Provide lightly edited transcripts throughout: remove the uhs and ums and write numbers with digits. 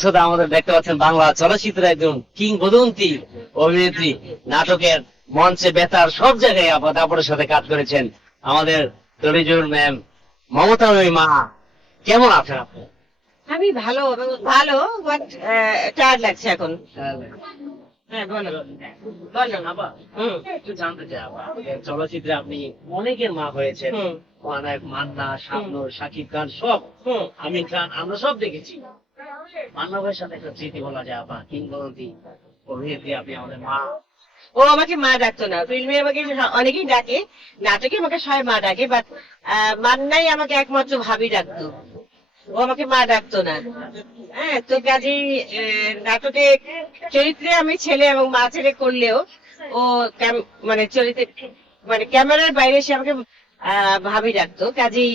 শ্রোতা, আমাদের দেখতে পাচ্ছেন বাংলা চলচ্চিত্রের একজন কিংবদন্তি অভিনেত্রী, নাটকের মঞ্চে বেতার সব জায়গায় দাপটের সাথে কাজ করেছেন আমাদের তরিজুল ম্যাম, মমতা মা। কেমন আছেন আপনি? আমি ভালো ভালো, বাট টায়ার্ড লাগছে এখন। হ্যাঁ, বলো বলো। আপা, হুম একটু জানতে চাই আপা, আমাদের চলচ্চিত্রে আপনি অনেকের মা হয়েছেন। হুম অনেক মান্না, শাবনূর, শাকিব খান সব, হুম আমির খান, আমরা সব দেখেছি। মান্না ভাইয়ের সাথে একটা স্মৃতি বলা যায় আপা, কিংবদন্তি অভিনেত্রী, আপনি আমাদের মা। ও আমাকে মা ডাকতো না, ফিল্মে আমাকে অনেকেই ডাকে, নাটকে আমাকে সবাই মা ডাকে, বাট মান্নাই আমাকে একমাত্র ভাবি ডাকতো। ও আমাকে মা ডাকতো না। হ্যাঁ, তো কাজেই নাটকে চরিত্রে আমি ছেলে এবং মা ছেলে করলেও ও মানে চরিত্রে, মানে ক্যামেরার বাইরে সে আমাকে ভাবি ডাকতো। কাজেই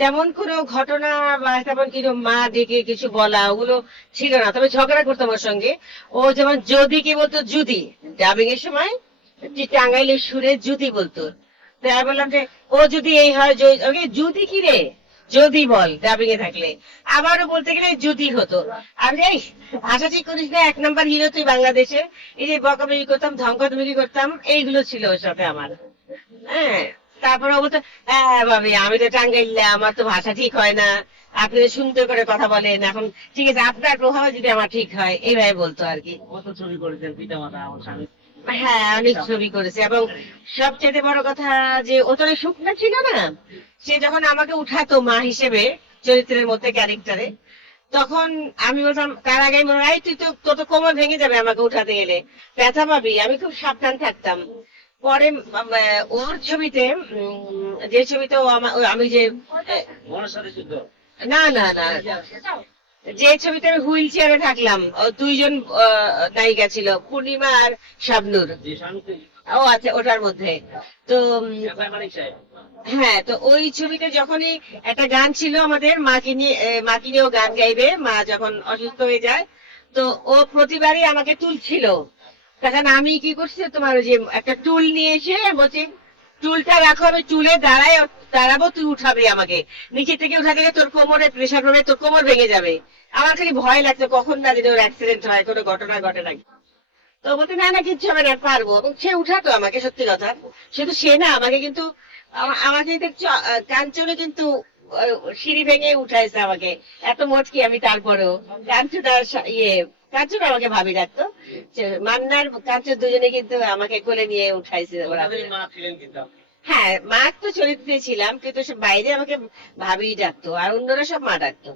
তেমন কোনো ঘটনা বা তেমন কিছু মা ডেকে কিছু বলা ওগুলো ছিল না, তবে ঝগড়া করতাম ওর সঙ্গে। ও যেমন যদি কি বলতো, জুদি ডাবিং এর সময় টাঙ্গাইলের সুরে জুদি বলতো। তাই আমি বললাম যে ও যদি এই হয়, জুদি কি রে, যদি বল ডাবিং এ থাকলে। আবারও বলতে গেলে যদি হতো। আমি এই ভাষা ঠিক করিস না, 1 নম্বর হিরো তুই বাংলাদেশের। এই যে বকাবকি করতাম, ধমকাধমকি করতাম, এইগুলো ছিল ওর সাথে আমার। হ্যাঁ, তারপরে ও বলতো, হ্যাঁ ভাবি আমি তো টাঙ্গাইল্লা, আমার তো ভাষা ঠিক হয় না, আপনি তো সুন্দর করে কথা বলেন, এখন ঠিক আছে আপনার প্রভাবে যদি আমার ঠিক হয়, এইভাবে বলতো আর কি। কত ছবি করেছেন পিতা মাতা, আমার স্বামী। হ্যাঁ, অনেক ছবি করেছে, এবং সবচেয়ে বড় কথা যে ও তো অনেক শুকনা ছিল না। সে যখন আমাকে উঠাতো মা হিসেবে চরিত্রের মধ্যে, ক্যারেক্টারে, তখন আমি বলতাম, তার আগে মনে হয় তুই তো, তোর তো কোমর ভেঙে যাবে আমাকে উঠাতে গেলে, ব্যথা পাবি। আমি খুব সাবধান থাকতাম। পরে ওর ছবিতে, যে ছবিতে ও আমি যে মনের সাথে যুদ্ধ। না না না, যে ছবিতে আমি হুইল চেয়ারে থাকলাম, ও 2 জন নায়িকা ছিল, পূর্ণিমা আর শাবনূর। যে স্বামী তো ও আচ্ছা, ওটার মধ্যে। তো মানিক সাহেব। হ্যাঁ, তো ওই ছবিতে যখনই একটা গান ছিল আমাদের, মাকে নিয়েও গান গাইবে মা যখন অসুস্থ হয়ে যায়, তো ও প্রতিবারই আমাকে তুলছিল। তখন আমি কি করছি, তোমার ওই যে একটা টুল নিয়ে এসে বলছি, টুলটা রাখো, আমি টুলে দাঁড়াবো, তুই উঠাবে আমাকে, নিচে থেকে উঠা থেকে তোর কোমরে প্রেশার পড়বে, তোর কোমর ভেঙে যাবে। আমার খালি ভয় লাগতো কখন না যদি ওর অ্যাক্সিডেন্ট হয়, কোনো ঘটনা ঘটে নাকি। তো বলতে, না না কিচ্ছু হবে না, পারবো। এবং সে উঠাতো আমাকে, সত্যি কথা। শুধু সে না, আমাকে কিন্তু আমাকে দেখছো, কাঞ্চনে কিন্তু সিঁড়ি ভেঙে উঠাইছে আমাকে, এত মোটকি আমি। তারপরেও কাঞ্চনার কাঞ্চন আমাকে ভাবি রাখতো। মান্নার কাঞ্চন দুজনে কিন্তু আমাকে কোলে নিয়ে উঠাইছে ওরা। আমাদের মা ছিলেন কিন্তু। হ্যাঁ, মা তো চরিত্রে ছিলাম, কিন্তু সে বাইরে আমাকে ভাবি ডাকতো, আর অন্যরা সব মা ডাকতো।